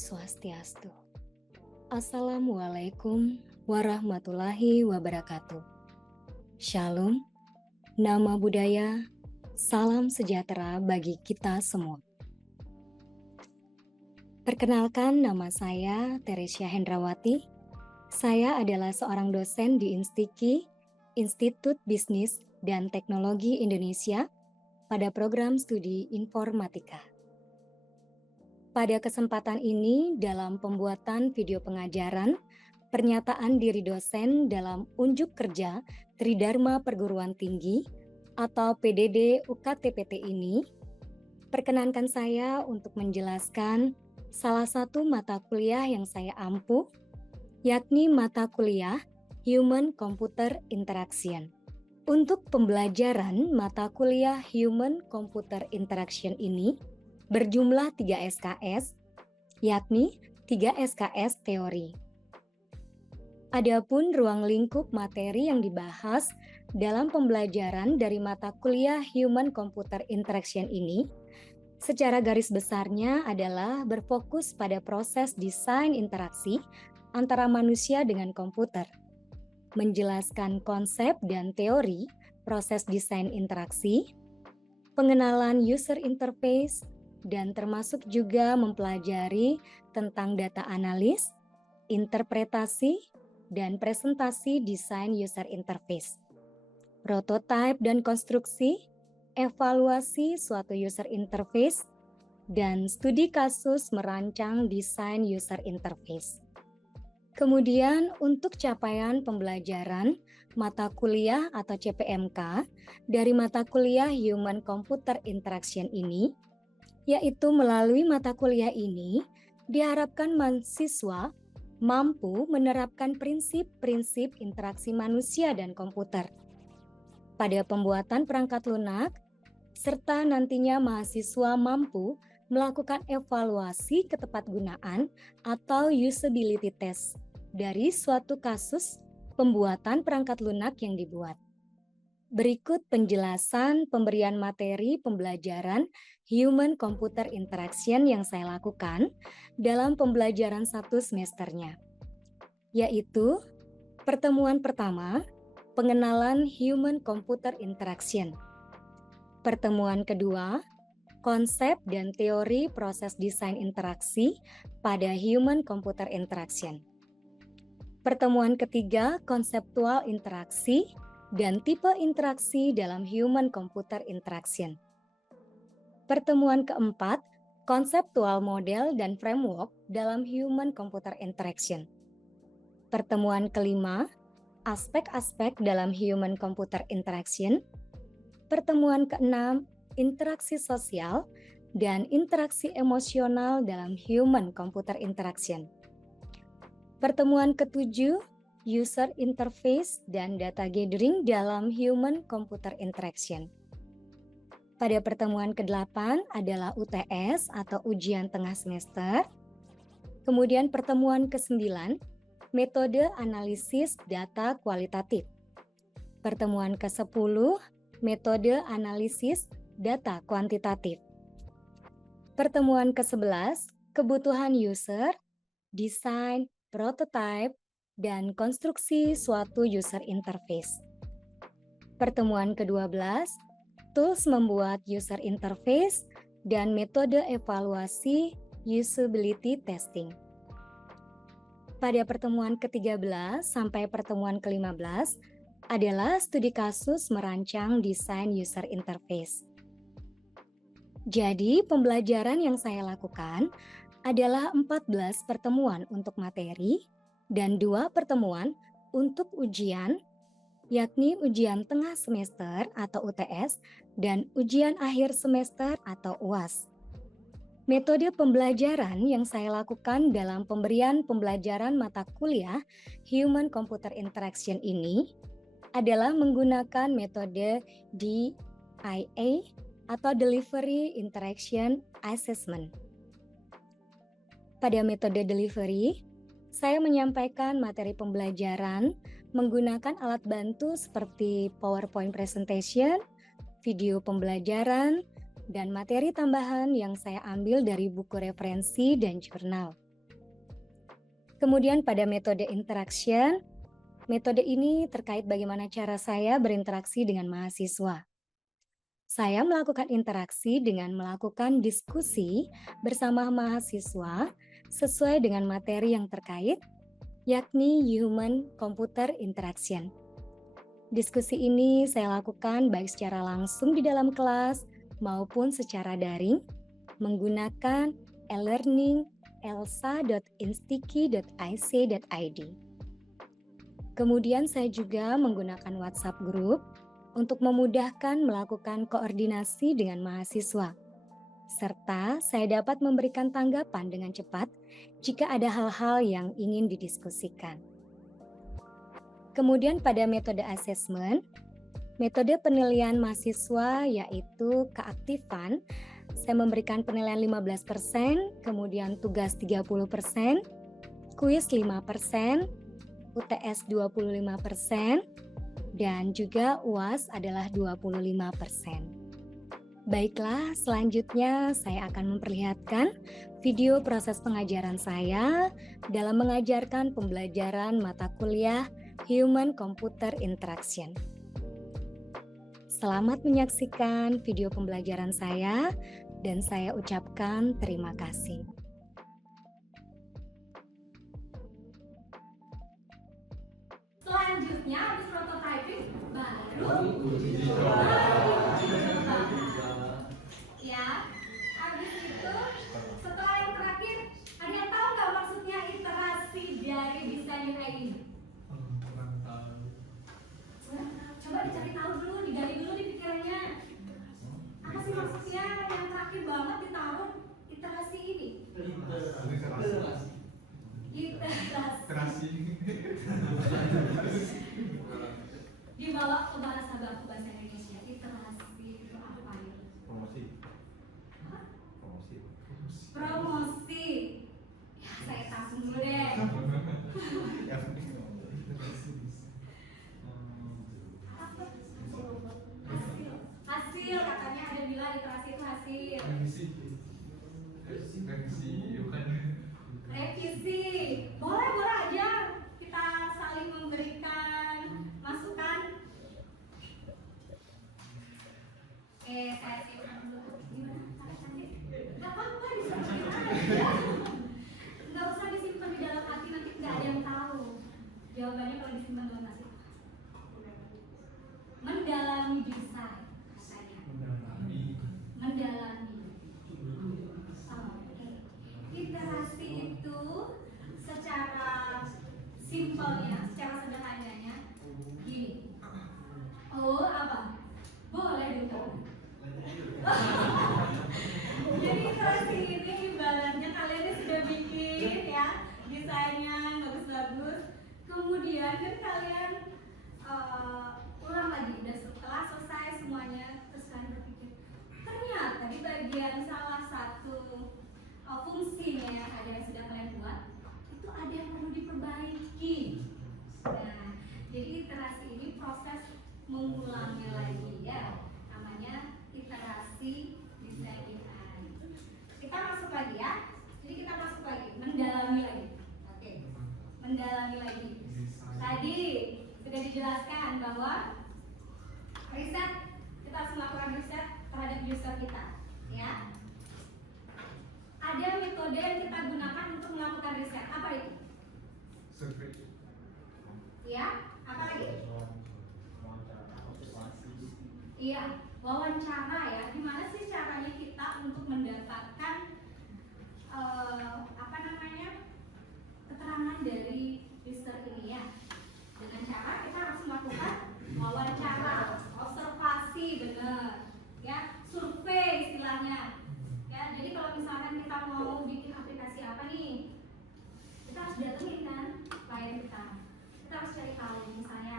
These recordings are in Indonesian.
Swastiastu. Assalamualaikum warahmatullahi wabarakatuh. Shalom, nama budaya, salam sejahtera bagi kita semua. Perkenalkan, nama saya Teresia Hendrawati. Saya adalah seorang dosen di Instiki, Institut Bisnis dan Teknologi Indonesia pada program studi Informatika. Pada kesempatan ini, dalam pembuatan video pengajaran, pernyataan diri dosen dalam unjuk kerja Tridharma Perguruan Tinggi atau PDD UKT-PT ini, perkenankan saya untuk menjelaskan salah satu mata kuliah yang saya ampuh, yakni mata kuliah Human Computer Interaction. Untuk pembelajaran mata kuliah Human Computer Interaction ini, berjumlah 3 SKS, yakni 3 SKS teori. Adapun ruang lingkup materi yang dibahas dalam pembelajaran dari mata kuliah Human Computer Interaction ini, secara garis besarnya adalah berfokus pada proses desain interaksi antara manusia dengan komputer, menjelaskan konsep dan teori proses desain interaksi, pengenalan user interface, dan termasuk juga mempelajari tentang data analis, interpretasi, dan presentasi desain user interface, prototipe dan konstruksi, evaluasi suatu user interface, dan studi kasus merancang desain user interface. Kemudian untuk capaian pembelajaran mata kuliah atau CPMK dari mata kuliah Human Computer Interaction ini, yaitu melalui mata kuliah ini, diharapkan mahasiswa mampu menerapkan prinsip-prinsip interaksi manusia dan komputer pada pembuatan perangkat lunak, serta nantinya mahasiswa mampu melakukan evaluasi ketepatgunaan atau usability test dari suatu kasus pembuatan perangkat lunak yang dibuat. Berikut penjelasan pemberian materi pembelajaran Human Computer Interaction yang saya lakukan dalam pembelajaran 1 semesternya, yaitu pertemuan pertama, pengenalan Human Computer Interaction. Pertemuan kedua, konsep dan teori proses desain interaksi pada Human Computer Interaction. Pertemuan ketiga, konseptual interaksi dan tipe interaksi dalam Human Computer Interaction. Pertemuan keempat, konseptual model dan framework dalam Human Computer Interaction. Pertemuan kelima, aspek-aspek dalam Human Computer Interaction. Pertemuan keenam, interaksi sosial dan interaksi emosional dalam Human Computer Interaction. Pertemuan ketujuh, user interface dan data gathering dalam Human Computer Interaction. Pada pertemuan ke-8 adalah UTS atau ujian tengah semester. Kemudian pertemuan ke-9, metode analisis data kualitatif. Pertemuan ke-10, metode analisis data kuantitatif. Pertemuan ke-11, kebutuhan user, desain, prototype, dan konstruksi suatu user interface. Pertemuan ke-12, tools membuat user interface dan metode evaluasi usability testing. Pada pertemuan ke-13 sampai pertemuan ke-15 adalah studi kasus merancang desain user interface. Jadi, pembelajaran yang saya lakukan adalah 14 pertemuan untuk materi dan 2 pertemuan untuk ujian, yakni ujian tengah semester atau UTS dan ujian akhir semester atau UAS. Metode pembelajaran yang saya lakukan dalam pemberian pembelajaran mata kuliah Human Computer Interaction ini adalah menggunakan metode DIA atau Delivery Interaction Assessment. Pada metode delivery, saya menyampaikan materi pembelajaran menggunakan alat bantu seperti PowerPoint presentation, video pembelajaran, dan materi tambahan yang saya ambil dari buku referensi dan jurnal. Kemudian pada metode interaction, metode ini terkait bagaimana cara saya berinteraksi dengan mahasiswa. Saya melakukan interaksi dengan melakukan diskusi bersama mahasiswa sesuai dengan materi yang terkait, yakni Human Computer Interaction. Diskusi ini saya lakukan baik secara langsung di dalam kelas maupun secara daring menggunakan e-learning elsa.instiki.ic.id. Kemudian saya juga menggunakan WhatsApp Group untuk memudahkan melakukan koordinasi dengan mahasiswa. Serta saya dapat memberikan tanggapan dengan cepat jika ada hal-hal yang ingin didiskusikan. Kemudian pada metode assessment, metode penilaian mahasiswa yaitu keaktifan, saya memberikan penilaian 15%, kemudian tugas 30%, kuis 5%, UTS 25%, dan juga UAS adalah 25%. Baiklah, selanjutnya saya akan memperlihatkan video proses pengajaran saya dalam mengajarkan pembelajaran mata kuliah Human Computer Interaction. Selamat menyaksikan video pembelajaran saya dan saya ucapkan terima kasih. Selanjutnya habis prototyping baru ya. Habis itu setelah yang terakhir, ada yang tahu nggak maksudnya iterasi dari desain UI ini? Kurang tahu. Coba dicari tahu dulu, digali dulu di pikirannya. Apa sih maksudnya yang terakhir banget ditaruh iterasi ini? Iterasi. Dibawa ke bahasa baku bahasa Indonesia. Iterasi itu apa ya? Promosi. Hah? Promosi. Promosi. Ya, saya tampung dulu deh. Hasil katanya ada bilang iterasi itu hasil. Revisi. Boleh aja kita saling memberikan masukan. Saya simpan dulu. Gimana caranya? Gak apa-apa disimpan aja. Nggak usah disimpan di dalam hati, nanti nggak ada yang tahu. Jawabannya kalau disimpan dalam hati. Mendalami desain katanya. Mendalami. Iterasi itu secara simpelnya, secara sederhananya gini. Oh apa? Boleh dong. Jadi iterasi ini ibaratnya kalian sudah bikin ya desainnya bagus-bagus. Kemudian kan kalian ulang lagi. Dan setelah selesai semuanya, terus kalian berpikir ternyata di bagian salah satu fungsinya yang ada yang sudah kalian buat itu ada yang perlu diperbaiki. Nah, jadi iterasi ini proses mengulangnya lagi ya, namanya iterasi desain UI. Kita masuk lagi ya, jadi kita masuk lagi, mendalami lagi. Oke, mendalami lagi. Tadi sudah dijelaskan bahwa riset, kita harus melakukan riset terhadap user kita ya. Ada metode yang kita gunakan untuk melakukan riset. Apa itu? Survei. Ya, apa lagi? Iya, wawancara ya. Gimana sih caranya kita untuk mendapatkan keterangan dari user ini ya? Dengan cara kita harus melakukan wawancara, observasi, benar, ya, survei istilahnya. Ya, jadi kalau misalkan kita mau bikin aplikasi apa nih, kita harus datengin kan klien kita. Kita harus cari tahu, misalnya,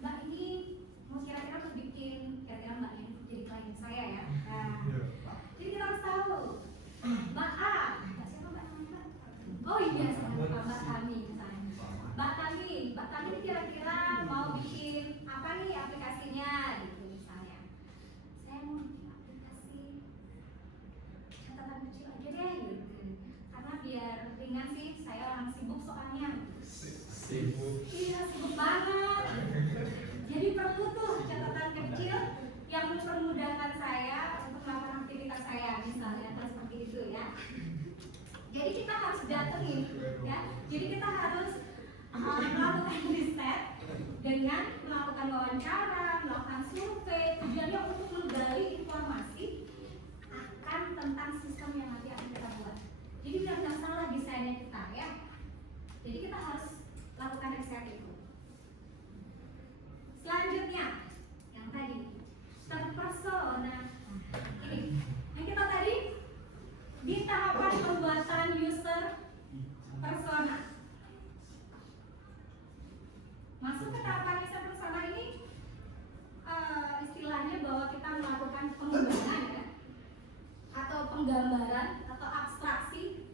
Mbak ini mau kira-kira untuk bikin, kira-kira Mbak ini jadi klien saya ya. Nah, jadi kita harus tahu, Mbak A, siapa Mbak Tami? Oh iya, saya lupa Mbak Tami misalnya. Mbak Tami kira-kira mau bikin apa nih aplikasinya, gitu misalnya. Saya mau bikin aplikasi harus datengin ya. Jadi kita harus melakukan riset dengan melakukan wawancara, melakukan survei, tujuannya untuk menggali informasi akan tentang sistem yang nanti akan kita buat. Jadi biar nggak salah desainnya kita ya. Jadi kita harus lakukan riset itu. Selanjutnya yang tadi terpersona. Ini yang kita tadi di tahapan pembuatan user persona. Masuk ke tahapan user persona ini istilahnya bahwa kita melakukan pengembangan ya, atau penggambaran atau abstraksi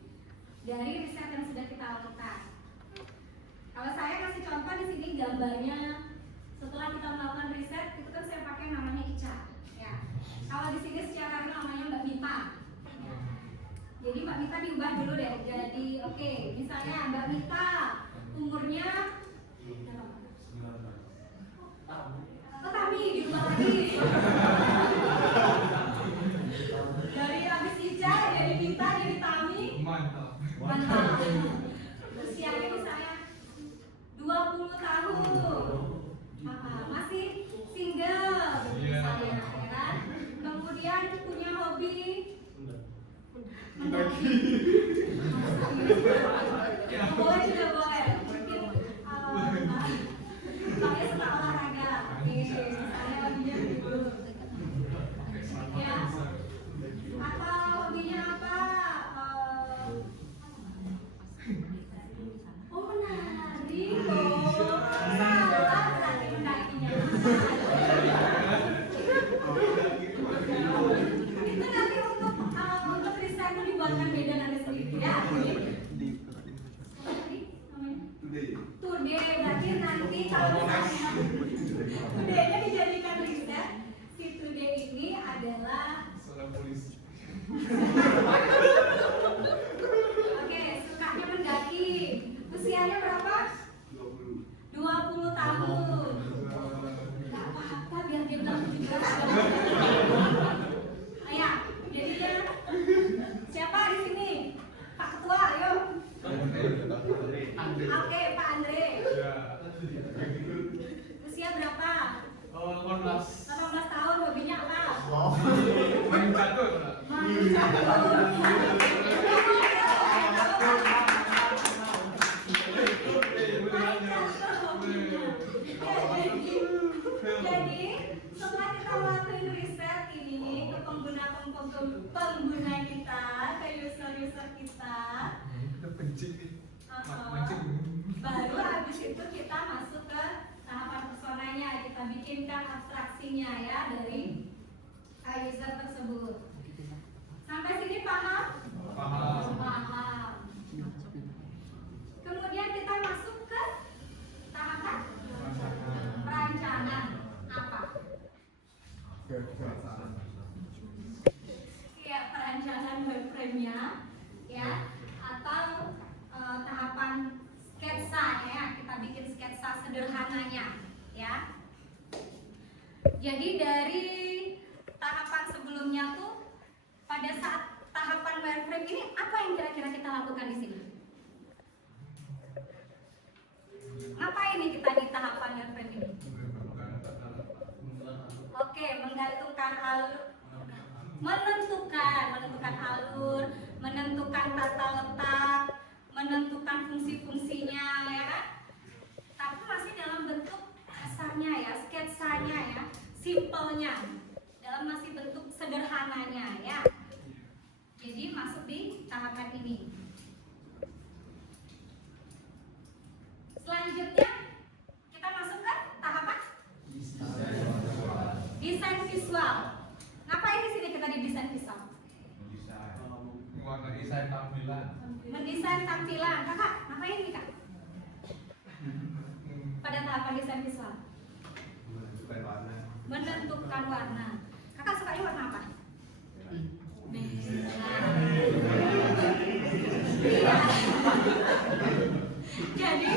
dari riset yang sudah kita lakukan. Kalau saya kasih contoh di sini gambarnya setelah kita melakukan riset itu kan saya pakai namanya Ica. Ya. Kalau di sini secara real namanya Mbak Mita. Jadi Mbak Mita diubah dulu deh. Jadi oke, misalnya Mbak Mita umurnya Tami diubah lagi. Dari habis Ica jadi Mita jadi Tami. Mantap. Mantap. Usianya misalnya 20 tahun. Masih single misalnya ya kan? Kemudian punya hobi mendaki. Boleh juga boleh. Mungkin saya suka olahraga. Misalnya hobinya gitu. Ya. Atau hobinya apa? Oh menari. Salah berarti mendakinya. Itu nanti untuk riset dibuatkan beda nanti sendiri ya. Today berarti nanti kalau misalnya today-nya dijadikan riset, si today ini adalah Seorang polisi. oke, sukanya mendaki. Usianya berapa? 20 tahun. Gak apa-apa biar dia bilang 17. Ayo, jadi dia siapa di sini? Pak Ketua, ayo. Oke, Pak Andre. Ya. Usia berapa? 18. 18 tahun, hobinya apa? Main catur. Main catur. Jadi setelah kita melakukan riset ini ke pengguna kita, ke user kita, Kita pencet nih. Mancing. baru habis itu kita masuk ke tahapan personanya, kita bikinkan abstraksinya ya dari user tersebut. Sampai sini paham? Paham. Paham. Kemudian kita masuk ke tahapan perancangan. Apa? Ya, perancangan wireframe-nya ya, atau tahapan sketsa ya, kita bikin sketsa sederhananya ya. Jadi dari tahapan sebelumnya tuh pada saat tahapan wireframe ini apa yang kira-kira kita lakukan di sini? Ngapain nih kita di tahapan wireframe ini? Oke, menggantungkan alur, menentukan alur, menentukan tata letak, menentukan fungsi-fungsinya ya kan? Tapi masih dalam bentuk kasarnya ya, sketsanya ya, simpelnya, dalam masih bentuk sederhananya ya. Jadi masuk di tahapan ini. Selanjutnya kita masuk ke tahapan desain visual. Ngapain di sini kita di desain visual? Mewarnai desain tampilan. Mendesain tampilan. Kakak, ngapain nih kak? Pada tahapan desain visual. Menentukan warna. Kakak sukanya warna apa? Iya. Jadi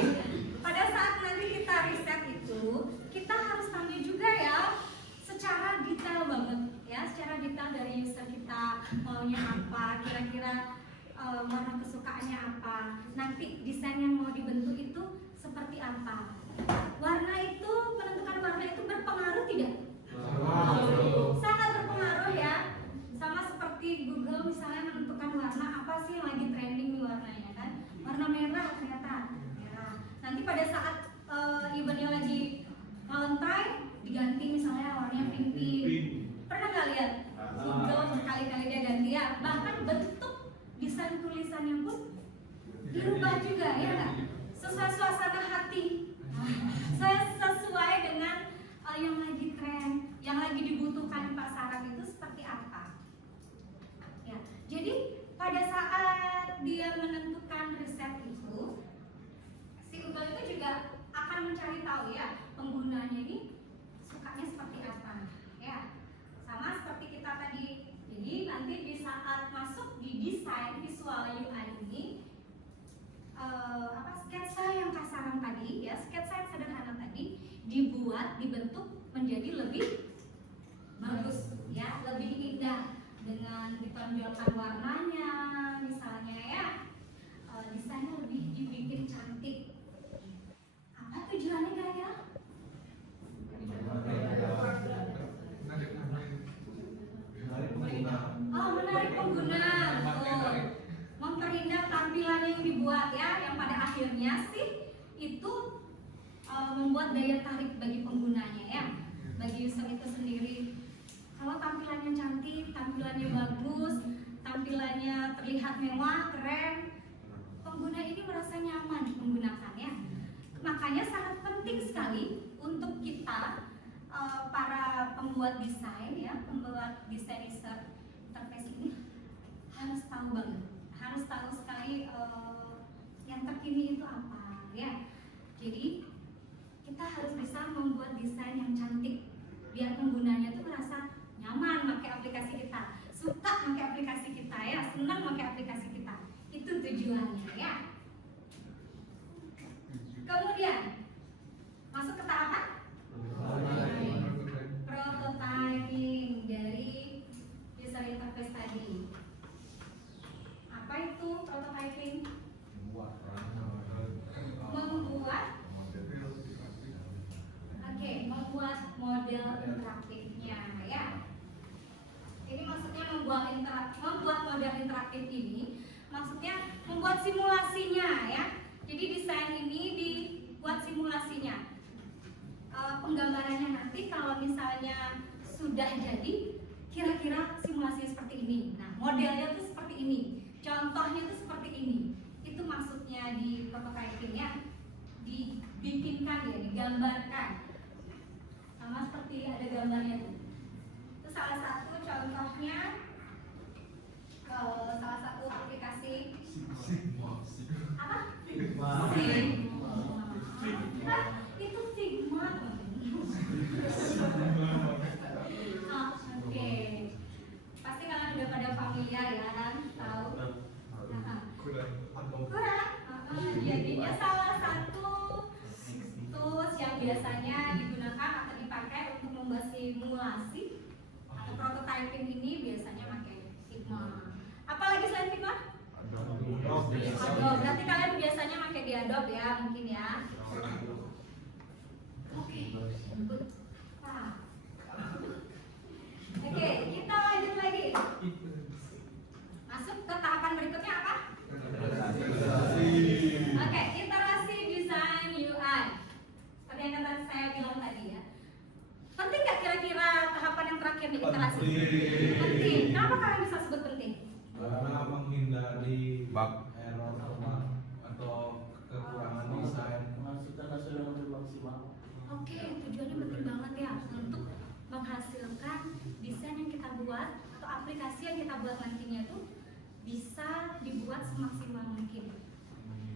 pada saat nanti kita riset itu, kita harus tampil juga ya secara detail banget ya, secara detail dari user kita maunya apa, kira-kira warna kesukaannya apa, nanti desain yang mau dibentuk itu seperti apa. Warna itu, menentukan warna itu berpengaruh tidak? Sangat berpengaruh ya. Sama seperti Google misalnya menentukan warna apa sih yang lagi trending nih warnanya kan. Warna merah ternyata merah. Nanti pada saat eventnya lagi Valentine diganti misalnya warnanya pink. Pernah nggak lihat? Google berkali-kali dia ganti ya. Bahkan bentuk desain tulisannya pun dirubah juga ya nggak? Sesuai suasana hati. Sesuai dengan yang lagi tren, yang lagi dibutuhkan di pasaran itu seperti apa. Ya, jadi pada saat dia menentukan riset itu, si Google itu juga akan mencari tahu ya penggunanya ini sukanya seperti apa. Ya, sama seperti kita tadi. Jadi nanti di saat masuk di desain visual UI ini, sketsa yang kasaran tadi ya, sketsa yang sederhana tadi dibentuk menjadi lebih bagus ya, lebih indah dengan ditonjolkan warnanya misalnya ya, desainnya lebih dibikin cantik. Apa tujuannya kira-kira? Menarik pengguna, memperindah tampilan yang dibuat ya, yang pada akhirnya sih itu membuat daya tarik bagi penggunanya ya, bagi user itu sendiri. Kalau tampilannya cantik, tampilannya bagus, tampilannya terlihat mewah, keren, pengguna ini merasa nyaman menggunakannya. Makanya sangat penting sekali untuk kita para pembuat desain ya, pembuat desain user interface ini harus tahu banget, harus tahu sekali yang terkini itu apa ya. Jadi kita harus bisa membuat desain yang cantik biar penggunanya tuh merasa nyaman pakai aplikasi kita, suka pakai aplikasi kita ya, senang pakai aplikasi kita. Itu tujuannya ya. Kemudian masuk ke tahapan prototyping dari user interface tadi. Apa itu prototyping? Membuat model interaktifnya ya. Ini maksudnya membuat model interaktif ini maksudnya membuat simulasinya ya. Jadi desain ini dibuat simulasinya. Penggambarannya nanti kalau misalnya sudah jadi, kira-kira simulasi seperti ini. Nah, modelnya tuh seperti ini, contohnya tuh seperti ini. Itu maksudnya di prototyping ya, dibikinkan ya, digambarkan. Sama seperti ada gambarnya tuh. Itu salah satu contohnya, salah satu aplikasi apa? Itu Figma. Oke. Pasti kalian udah pada familiar ya kan? Tahu? Kurang. Jadinya salah satu tools yang biasanya digunakan atau dipakai untuk membuat simulasi atau prototyping ini biasanya pakai Figma. Apalagi selain Figma? Adobe. Berarti kalian biasanya pakai di Adobe ya, mungkin ya. Oke. Oke, kita lanjut lagi. Masuk ke tahapan berikutnya apa? Oke, iterasi desain UI. Seperti yang saya bilang tadi ya. Penting nggak kira-kira tahapan yang terakhir nih, iterasi? Penting. Kenapa kalian bisa sebut penting? Karena menghindari bug, error, atau kekurangan desain. Menghasilkan hasil yang lebih maksimal. Oke, tujuannya penting banget ya untuk menghasilkan desain yang kita buat atau aplikasi yang kita buat nantinya tuh bisa dibuat semaksimal mungkin.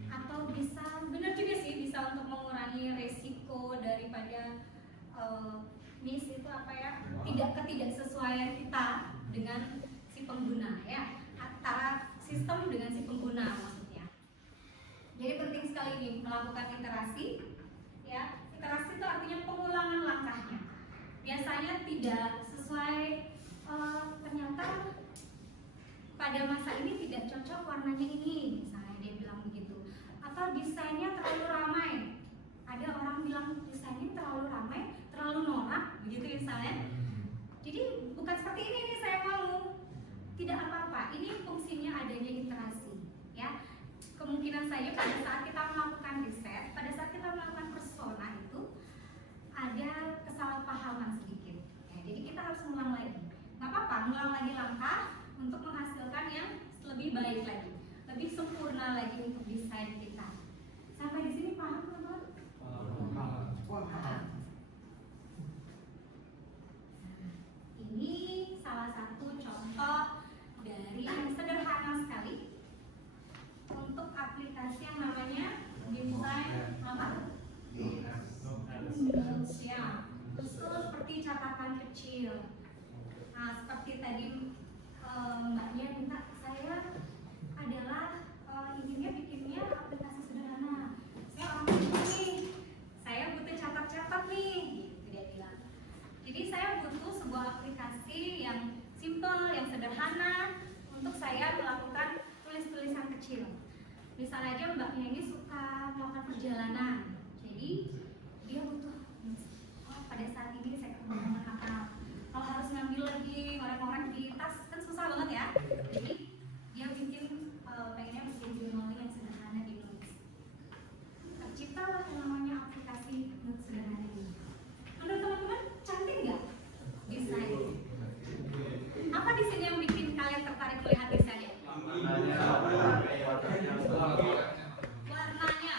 Atau bisa, benar juga sih, bisa untuk mengurangi resiko daripada miss itu apa ya, ketidaksesuaian kita dengan si pengguna ya, antara sistem dengan si pengguna maksudnya. Jadi penting sekali ini melakukan iterasi ya. Iterasi itu artinya pengulangan langkahnya. Biasanya tidak sesuai, ternyata pada masa ini tidak cocok warnanya ini, misalnya dia bilang begitu. Atau desainnya terlalu ramai, ada orang bilang desainnya terlalu ramai, terlalu norak, begitu misalnya. Jadi bukan seperti ini nih saya mau. Tidak apa-apa, ini fungsinya adanya literasi, ya. Kemungkinan saja pada saat kita melakukan riset, pada saat kita melakukan persona itu ada kesalahpahaman sedikit. Ya, jadi kita harus mengulang lagi. Nggak apa-apa, mengulang lagi langkah untuk menghasilkan yang lebih baik lagi, lebih sempurna lagi untuk desain kita. Sampai di sini paham, teman-teman? Paham. Ini salah satu contoh dari yang sederhana sekali untuk aplikasi yang namanya desain apa? Ya, usul seperti catatan kecil. Nah, seperti tadi mbaknya minta saya adalah inginnya bikinnya aplikasi sederhana. Saya orang tua nih, saya butuh catat-catat nih, gitu dia bilang. Jadi saya butuh sebuah aplikasi yang simple, yang sederhana untuk saya melakukan tulis-tulisan kecil. Misalnya aja mbaknya ini suka melakukan perjalanan, jadi dia butuh pada saat ini saya kemana apa. Kalau harus ngambil lagi orang-orang di tas kan susah banget ya. Jadi dia bikin pengennya bikin journaling yang sederhana di Notes. Terciptalah yang namanya aplikasi Notes sederhana ini. Menurut teman-teman cantik nggak desain? Apa di sini yang bikin kalian tertarik melihat desainnya? Warnanya.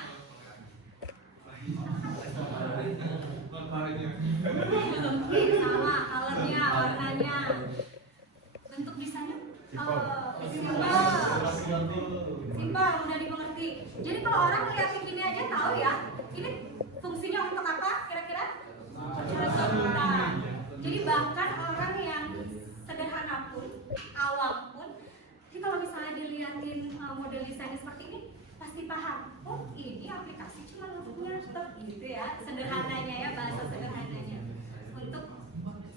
Oke, sama colornya, warnanya. Bentuk desainnya simpel, mudah dimengerti. Jadi kalau orang melihat begini aja tahu ya, ini fungsinya untuk apa kira-kira? Jadi bahkan orang yang sederhana pun, awam pun, jadi kalau misalnya dilihatin model desain seperti ini, pasti paham. Oh, ini aplikasi cuma untuk nyatet gitu ya, sederhananya ya, bahasa sederhananya. Untuk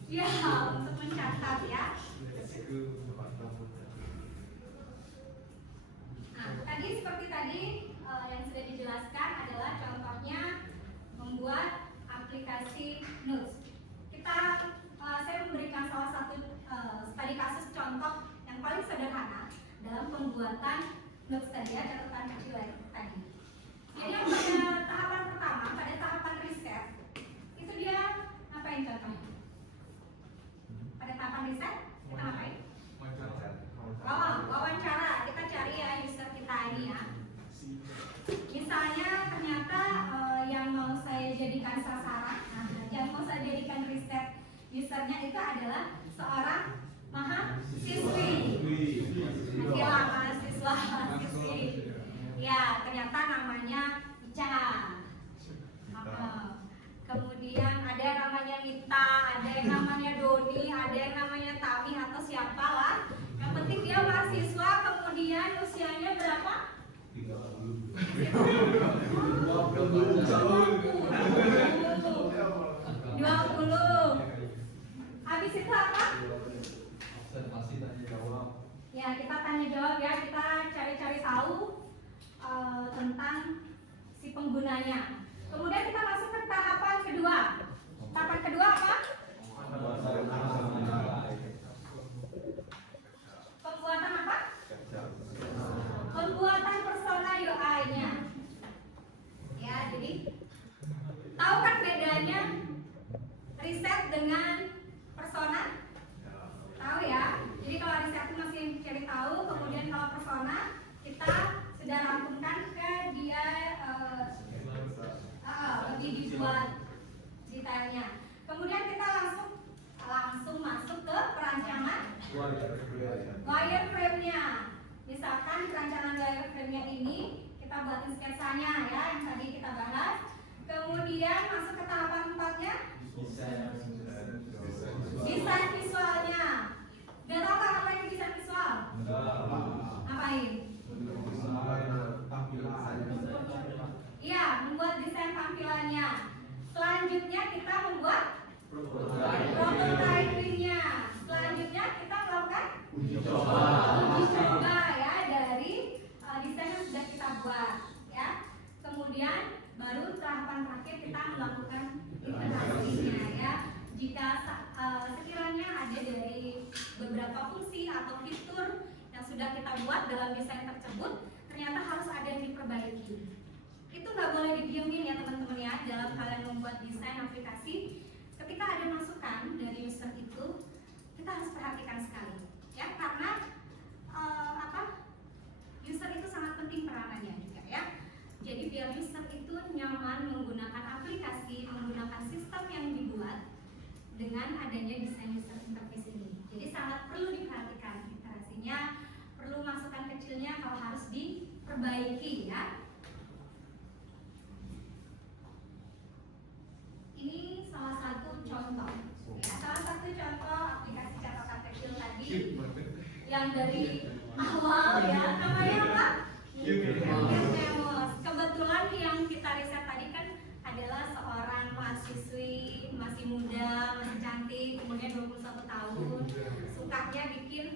ya, untuk mencatat ya. Nah, tadi seperti tadi yang sudah dijelaskan adalah contohnya membuat aplikasi Notes. Saya memberikan salah satu studi kasus contoh yang paling sederhana dalam pembuatan Notes tadi ya, catatan kecil tadi. Jadi yang pada tahapan pertama, pada tahapan riset, itu dia ngapain contohnya? Pada tahapan riset kita ngapain? Wawancara. Kita cari ya user kita ini ya. Misalnya ternyata yang mau saya jadikan sasaran, yang mau saya jadikan riset usernya itu adalah seorang mahasiswi. Akhirnya mahasiswi. Ya, ternyata namanya Ica. Kemudian ada yang namanya Mita, ada yang namanya Doni, ada yang namanya Tami atau siapalah. Yang penting dia mahasiswa, kemudian usianya berapa? 20. Habis itu apa? Observasi tanya jawab. Ya, kita tanya jawab ya, kita cari-cari tahu tentang si penggunanya. Kemudian kita masuk ke tahapan kedua. Tahapan kedua apa? Pembuatan apa? Pembuatan persona UI-nya. Ya, jadi tahu kan bedanya riset dengan persona? Tahu ya? Jadi kalau riset itu masih cari tahu, kemudian kalau persona kita sudah rangkumkan ke dia lebih dibuat detailnya. Kemudian kita langsung masuk ke perancangan wireframe-nya. Misalkan perancangan wireframe-nya ini kita buatin sketsanya ya, yang tadi kita bahas. Kemudian masuk ke tahapan 4-nya, desain visualnya. Udah tahu kan apa itu desain visual? Ngapain? Iya, membuat desain tampilannya. Selanjutnya kita membuat prototyping-nya. Selanjutnya kita melakukan uji coba. sudah kita buat dalam desain tersebut ternyata harus ada yang diperbaiki. Itu nggak boleh didiemin ya teman-teman ya dalam kalian membuat desain aplikasi. Ketika ada masukan dari user itu, kita harus perhatikan sekali ya, karena user itu sangat penting peranannya juga ya. Jadi biar user itu nyaman menggunakan aplikasi, menggunakan sistem yang dibuat dengan adanya desain user interface ini. Jadi sangat perlu diperhatikan iterasinya, perlu masukan kecilnya kalau harus diperbaiki ya. Ini salah satu contoh ya, salah satu contoh aplikasi catatan kecil tadi yang dari awal ya, namanya apa? Kebetulan yang kita riset tadi kan adalah seorang mahasiswi masih muda, masih cantik, umurnya 21 tahun, sukanya bikin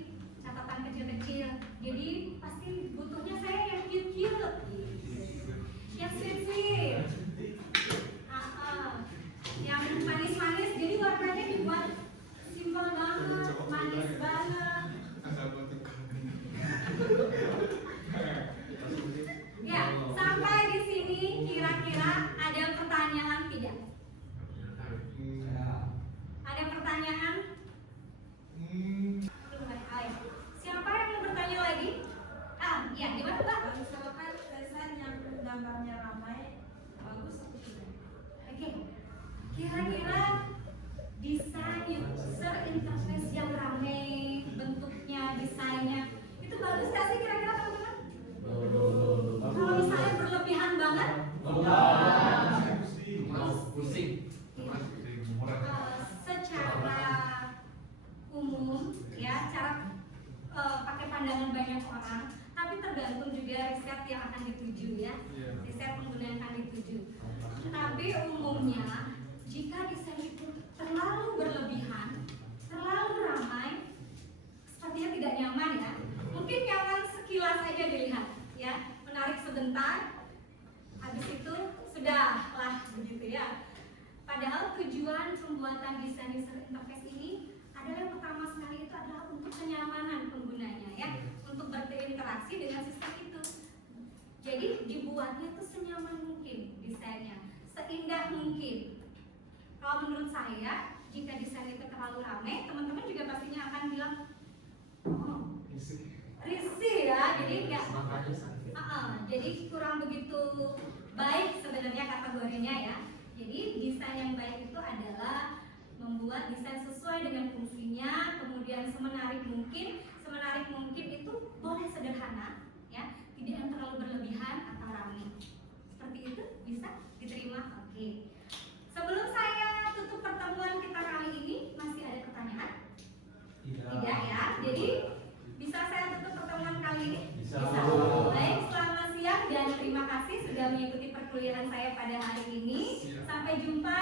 catatan kecil-kecil. Jadi pasti butuhnya saya yang cute-cute, yang sweet-sweet, yang manis-manis. Jadi warnanya dibuat simpel banget, manis banget. Ya, sampai di sini kira-kira ada pertanyaan tidak? Ada pertanyaan? Siapa yang mau bertanya lagi? Ya, gimana Mbak? Misalkan desain yang gambarnya ramai, bagus atau tidak? Oke, kira-kira desain user interface yang ramai, bentuknya, desainnya, itu bagus nggak sih kira-kira teman-teman? Kalau misalnya berlebihan banget, pusing. secara umum ya, cara pakai pandangan banyak orang, tapi tergantung juga riset yang akan dituju ya, riset pengguna yang akan dituju. Tapi umumnya jika desain itu terlalu berlebihan, terlalu ramai, sepertinya tidak nyaman ya. Mungkin nyaman sekilas aja dilihat ya, menarik sebentar, habis itu sudahlah begitu ya. Padahal tujuan pembuatan desain user interface ini adalah yang pertama sekali itu adalah untuk kenyamanan penggunanya ya, untuk berinteraksi dengan sistem itu. Jadi dibuatnya itu senyaman mungkin desainnya, seindah mungkin. Kalau menurut saya, jika desain itu terlalu ramai, teman-teman juga pastinya akan bilang, oh, risih ya, jadi nggak, jadi kurang begitu baik sebenarnya kategorinya ya. Jadi desain yang baik itu adalah membuat desain sesuai dengan fungsinya, kemudian semenarik mungkin. Semenarik mungkin itu boleh sederhana, ya, tidak yang terlalu berlebihan atau ramai. Seperti itu bisa diterima. Oke. Sebelum saya tutup pertemuan kita kali ini, masih ada pertanyaan? Tidak ya. Jadi bisa saya tutup pertemuan kali ini? Bisa. Baik, selamat siang dan terima kasih sudah mengikuti perkuliahan saya pada hari ini. Sampai jumpa